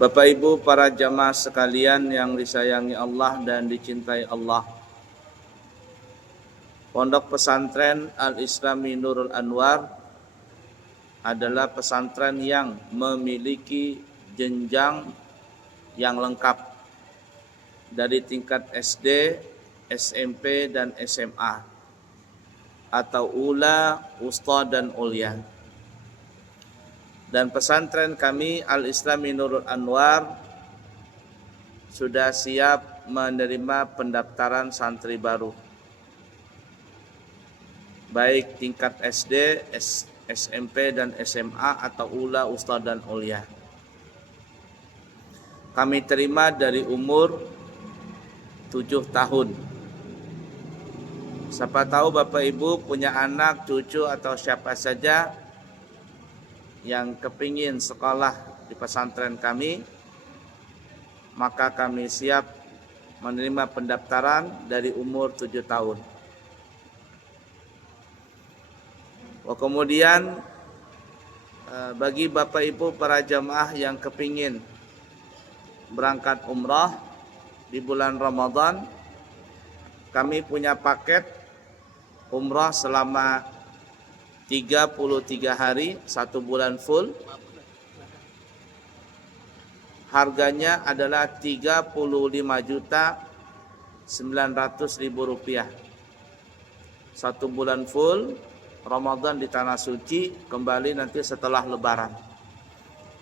Bapak Ibu para jamaah sekalian yang disayangi Allah dan dicintai Allah. Pondok Pesantren Al-Islami Nurul Anwar adalah pesantren yang memiliki jenjang yang lengkap dari tingkat SD, SMP, dan SMA atau Ula, Wusta, dan Ulya. Dan pesantren kami Al-Islami Nurul Anwar sudah siap menerima pendaftaran santri baru, baik tingkat SD, SMP, dan SMA atau Ula, Wusta, dan Ulya. Kami terima dari umur 7 tahun. Siapa tahu Bapak Ibu punya anak, cucu, atau siapa saja yang kepingin sekolah di pesantren kami, maka kami siap menerima pendaftaran dari umur 7 tahun. Kemudian bagi Bapak Ibu para jamaah yang kepingin berangkat umrah di bulan Ramadan, kami punya paket umrah selama 33 hari, 1 bulan full. Harganya adalah Rp35.900.000. 1 bulan full Ramadan di Tanah Suci, kembali nanti setelah Lebaran.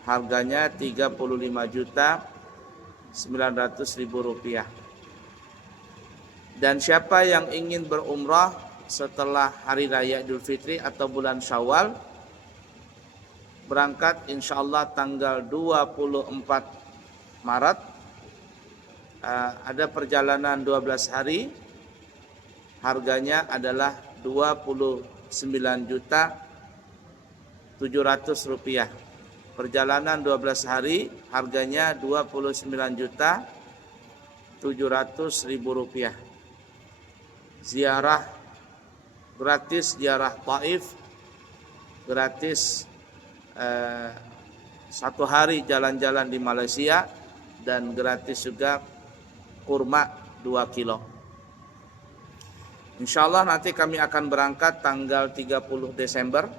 Harganya Rp35.900.000. Dan siapa yang ingin berumrah setelah Hari Raya Idul Fitri atau bulan Syawal, berangkat insyaallah tanggal 24 Maret, ada perjalanan 12 hari, harganya adalah Rp29.700.000. Perjalanan 12 hari, harganya Rp29.700.000. Ziarah gratis, ziarah Taif gratis, 1 hari jalan-jalan di Malaysia, dan gratis juga kurma 2 kilo. Insyaallah nanti kami akan berangkat tanggal 30 Desember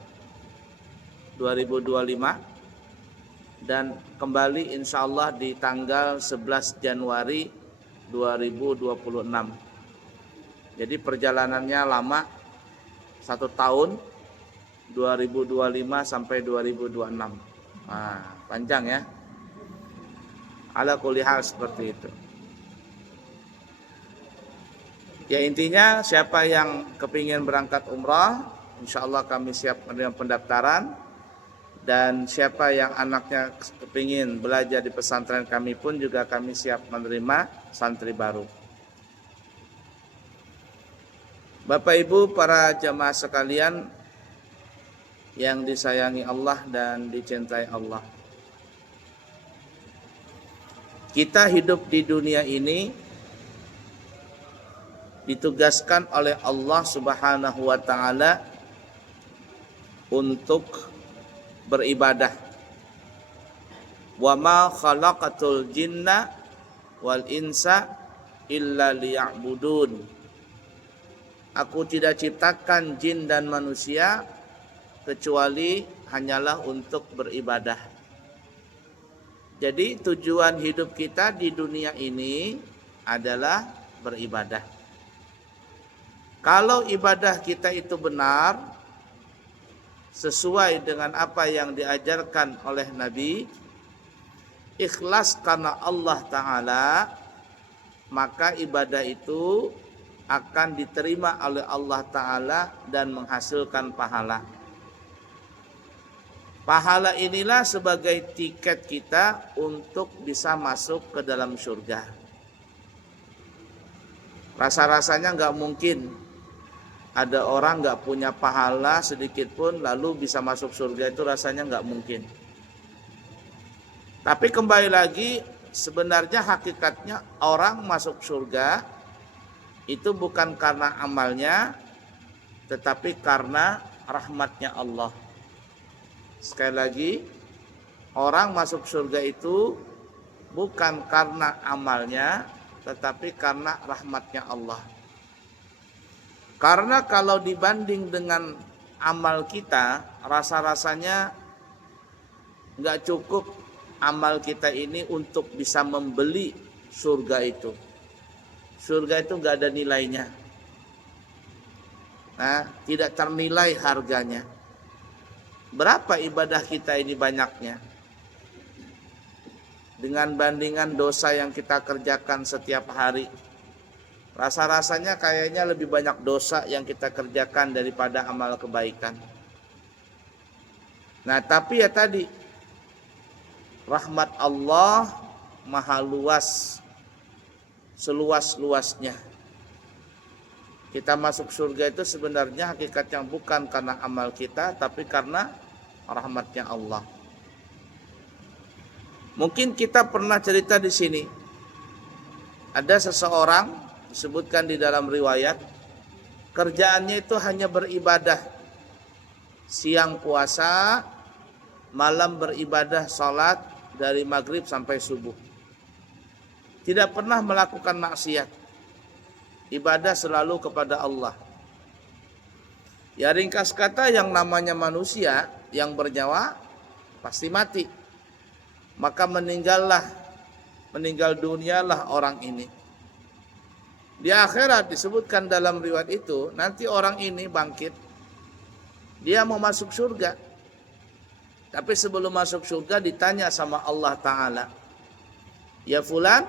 2025 dan kembali insyaallah di tanggal 11 Januari 2026. Jadi perjalanannya lama, 1 tahun, 2025 sampai 2026. Panjang ya. Ala kulli hal seperti itu. Ya, intinya siapa yang kepingin berangkat umrah, insyaallah kami siap menerima pendaftaran. Dan siapa yang anaknya kepingin belajar di pesantren kami pun juga kami siap menerima santri baru. Bapak Ibu para jamaah sekalian yang disayangi Allah dan dicintai Allah. Kita hidup di dunia ini ditugaskan oleh Allah Subhanahu wa taala untuk beribadah. Wa ma khalaqatul jinna wal insa illa liya'budun. Aku tidak ciptakan jin dan manusia kecuali hanyalah untuk beribadah. Jadi tujuan hidup kita di dunia ini adalah beribadah. Kalau ibadah kita itu benar, sesuai dengan apa yang diajarkan oleh Nabi, ikhlas karena Allah Ta'ala, maka ibadah itu akan diterima oleh Allah Ta'ala dan menghasilkan pahala. Pahala inilah sebagai tiket kita untuk bisa masuk ke dalam surga. Rasa-rasanya nggak mungkin ada orang nggak punya pahala sedikit pun lalu bisa masuk surga, itu rasanya nggak mungkin. Tapi kembali lagi, sebenarnya hakikatnya orang masuk surga itu bukan karena amalnya, tetapi karena rahmatnya Allah. Sekali lagi, orang masuk surga itu bukan karena amalnya, tetapi karena rahmatnya Allah. Karena kalau dibanding dengan amal kita, rasa-rasanya nggak cukup amal kita ini untuk bisa membeli surga itu. Surga itu nggak ada nilainya. Nah, tidak ternilai harganya. Berapa ibadah kita ini banyaknya? Dengan bandingan dosa yang kita kerjakan setiap hari, rasa-rasanya kayaknya lebih banyak dosa yang kita kerjakan daripada amal kebaikan. Nah, tapi ya tadi, rahmat Allah maha luas, seluas-luasnya. Kita masuk surga itu sebenarnya hakikatnya bukan karena amal kita, tapi karena rahmatnya Allah. Mungkin kita pernah cerita di sini. Ada seseorang disebutkan di dalam riwayat, kerjaannya itu hanya beribadah. Siang puasa, malam beribadah salat dari maghrib sampai subuh. Tidak pernah melakukan maksiat. Ibadah selalu kepada Allah. Ya ringkas kata, yang namanya manusia yang bernyawa pasti mati. Maka meninggal dunialah orang ini. Di akhirat disebutkan dalam riwayat itu, nanti orang ini bangkit. Dia mau masuk surga. Tapi sebelum masuk surga ditanya sama Allah Ta'ala, ya fulan,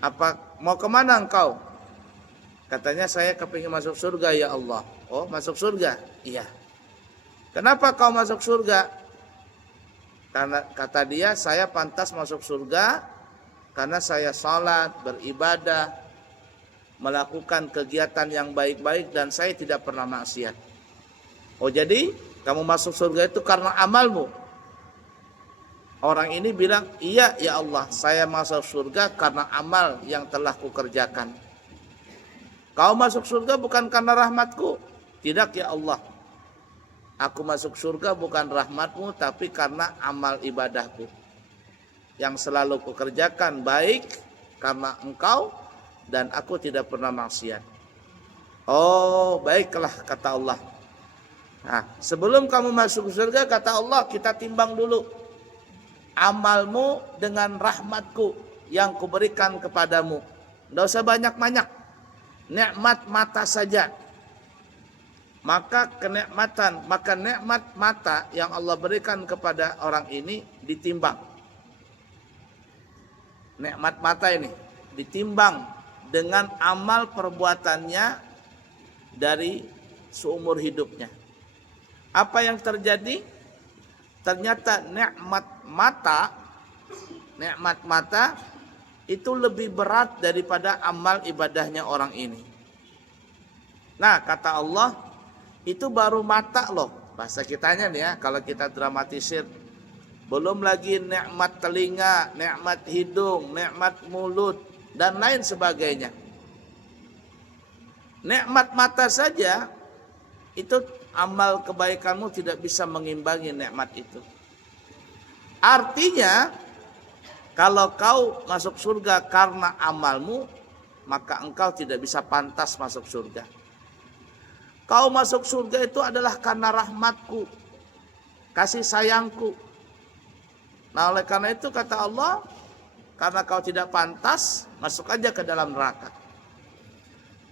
apa mau kemana engkau? Katanya, saya kepingin masuk surga ya Allah. Oh, masuk surga? Iya. Kenapa kau masuk surga? Karena kata dia, saya pantas masuk surga karena saya salat, beribadah, melakukan kegiatan yang baik-baik, dan saya tidak pernah maksiat. Oh, jadi kamu masuk surga itu karena amalmu? Orang ini bilang, iya ya Allah, saya masuk surga karena amal yang telah kukerjakan. Kau masuk surga bukan karena rahmatku? Tidak ya Allah. Aku masuk surga bukan rahmatmu, tapi karena amal ibadahku yang selalu kukerjakan baik karena engkau, dan aku tidak pernah maksiat. Oh, baiklah, kata Allah. Nah, sebelum kamu masuk surga, kata Allah, kita timbang dulu amalmu dengan rahmatku yang kuberikan kepadamu. Tidak usah banyak-banyak, nikmat mata saja. Maka nikmat mata yang Allah berikan kepada orang ini ditimbang. Nikmat mata ini ditimbang dengan amal perbuatannya dari seumur hidupnya. Apa yang terjadi? Ternyata nikmat mata itu lebih berat daripada amal ibadahnya orang ini. Nah, kata Allah, itu baru mata loh, bahasa kitanya nih ya, kalau kita dramatisir. Belum lagi nikmat telinga, nikmat hidung, nikmat mulut, dan lain sebagainya. Nikmat mata saja, itu amal kebaikanmu tidak bisa mengimbangi nikmat itu. Artinya, kalau kau masuk surga karena amalmu, maka engkau tidak bisa pantas masuk surga. Kau masuk surga itu adalah karena rahmatku, kasih sayangku. Nah, oleh karena itu kata Allah, karena kau tidak pantas, masuk aja ke dalam neraka.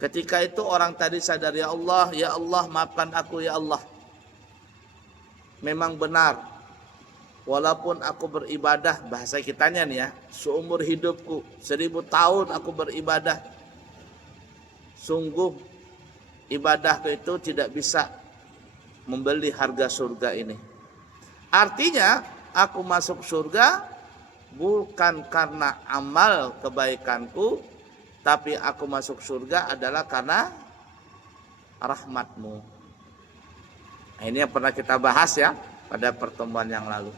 Ketika itu orang tadi sadar, ya Allah maafkan aku ya Allah. Memang benar, walaupun aku beribadah, bahasa kitanya nih ya, seumur hidupku, 1000 tahun aku beribadah, sungguh ibadahku itu tidak bisa membeli harga surga ini. Artinya, aku masuk surga bukan karena amal kebaikanku, tapi aku masuk surga adalah karena rahmatmu. Nah, ini yang pernah kita bahas ya pada pertemuan yang lalu.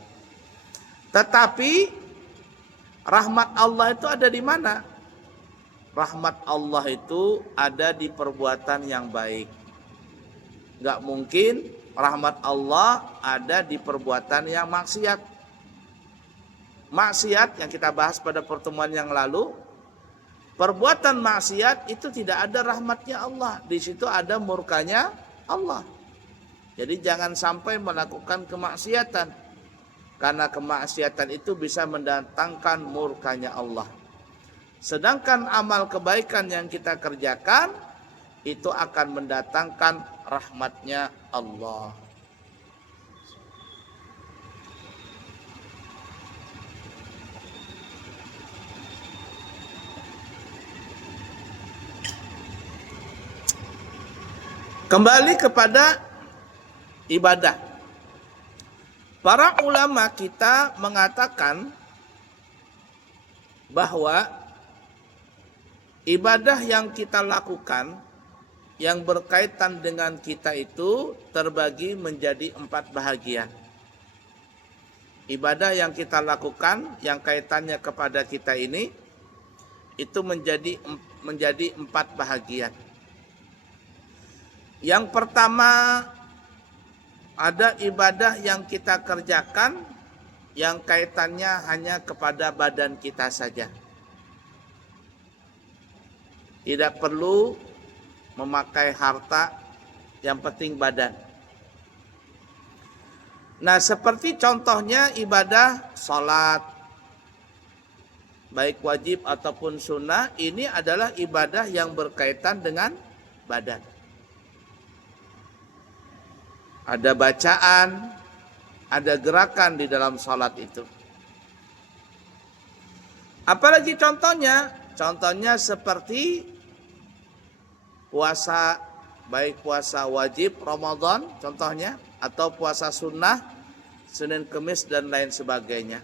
Tetapi rahmat Allah itu ada di mana? Rahmat Allah itu ada di perbuatan yang baik. Gak mungkin rahmat Allah ada di perbuatan yang maksiat. maksiat yang kita bahas pada pertemuan yang lalu, perbuatan maksiat itu tidak ada rahmatnya Allah. Di situ ada murkanya Allah. Jadi jangan sampai melakukan kemaksiatan. Karena kemaksiatan itu bisa mendatangkan murkanya Allah. Sedangkan amal kebaikan yang kita kerjakan itu akan mendatangkan rahmatnya Allah. Kembali kepada ibadah. Para ulama kita mengatakan bahwa ibadah yang kita lakukan yang berkaitan dengan kita itu terbagi menjadi 4 bahagian. Ibadah yang kita lakukan yang kaitannya kepada kita ini itu menjadi 4 bahagian. Yang pertama, ada ibadah yang kita kerjakan yang kaitannya hanya kepada badan kita saja. Tidak perlu memakai harta, yang penting badan. Nah, seperti contohnya ibadah salat, baik wajib ataupun sunnah, ini adalah ibadah yang berkaitan dengan badan. Ada bacaan, ada gerakan di dalam salat itu. Apalagi contohnya? Contohnya seperti puasa, baik puasa wajib Ramadan contohnya, atau puasa sunnah Senin Kemis dan lain sebagainya.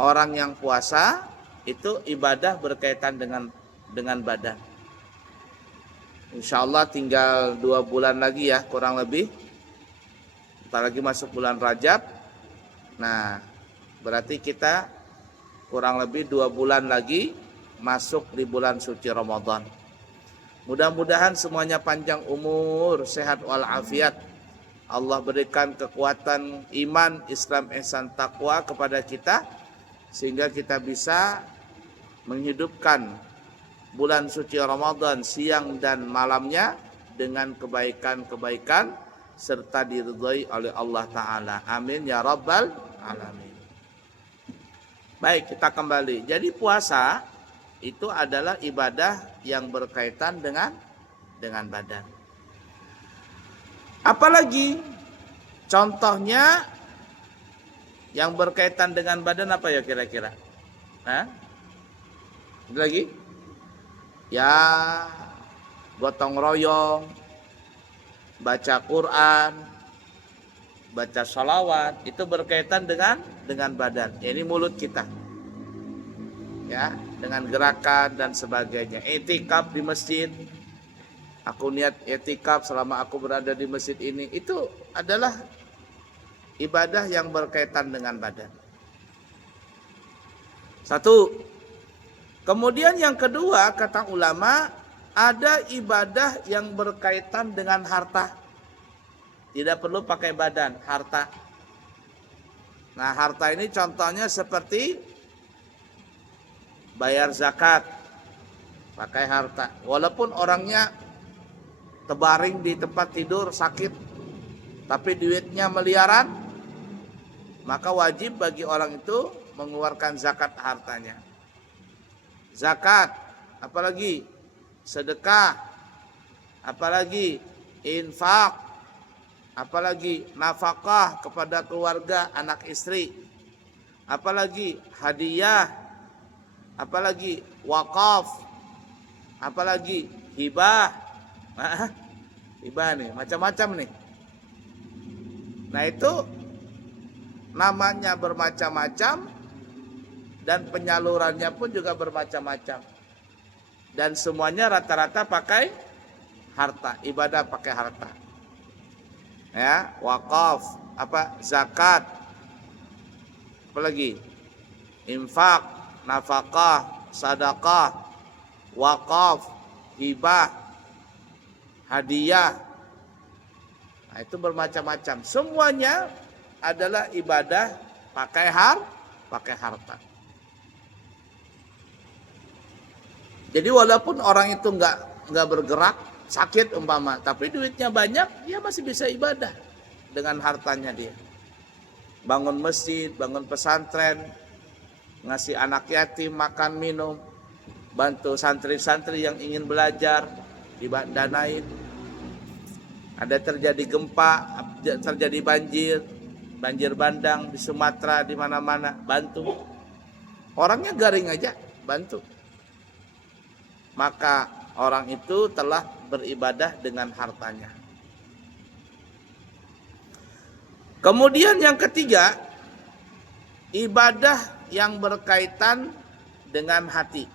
Orang yang puasa itu ibadah berkaitan dengan badan. Insya Allah tinggal 2 bulan lagi ya, kurang lebih. Bentar lagi masuk bulan Rajab. Nah, berarti kita kurang lebih 2 bulan lagi masuk di bulan suci Ramadan. Mudah-mudahan semuanya panjang umur, sehat walafiat. Allah berikan kekuatan iman, Islam, ihsan, taqwa kepada kita, sehingga kita bisa menghidupkan bulan suci Ramadan siang dan malamnya dengan kebaikan-kebaikan serta diridhai oleh Allah Ta'ala. Amin ya Rabbal Alamin. Baik, kita kembali. Jadi puasa itu adalah ibadah yang berkaitan dengan badan. Apalagi contohnya yang berkaitan dengan badan apa ya kira-kira? Hah? Lagi? Ya, gotong royong, baca Quran, baca sholawat, itu berkaitan dengan badan. Ini mulut kita. Ya, dengan gerakan dan sebagainya. I'tikaf di masjid. Aku niat i'tikaf selama aku berada di masjid ini. Itu adalah ibadah yang berkaitan dengan badan. Satu. Kemudian yang kedua, kata ulama, ada ibadah yang berkaitan dengan harta. Tidak perlu pakai badan, harta. Nah, harta ini contohnya seperti bayar zakat, pakai harta. Walaupun orangnya terbaring di tempat tidur sakit, tapi duitnya miliaran, maka wajib bagi orang itu mengeluarkan zakat hartanya. Zakat, apalagi sedekah, apalagi infak, apalagi nafkah kepada keluarga, anak istri, apalagi hadiah, apalagi wakaf, apalagi hibah. Hibah nih, macam-macam nih. Nah, itu namanya bermacam-macam dan penyalurannya pun juga bermacam-macam. Dan semuanya rata-rata pakai harta, ibadah pakai harta. Ya, wakaf, zakat, apalagi infak, nafkah, sedekah, wakaf, hibah, hadiah. Nah, itu bermacam-macam. Semuanya adalah ibadah pakai pakai harta. Jadi walaupun orang itu nggak bergerak, sakit umpama, tapi duitnya banyak, dia masih bisa ibadah dengan hartanya dia. Bangun masjid, bangun pesantren, ngasih anak yatim makan minum, bantu santri-santri yang ingin belajar, didanain. Ada terjadi gempa, terjadi banjir bandang di Sumatera, di mana-mana, bantu. Orangnya garing aja, bantu. Maka orang itu telah beribadah dengan hartanya. Kemudian yang ketiga, ibadah yang berkaitan dengan hati.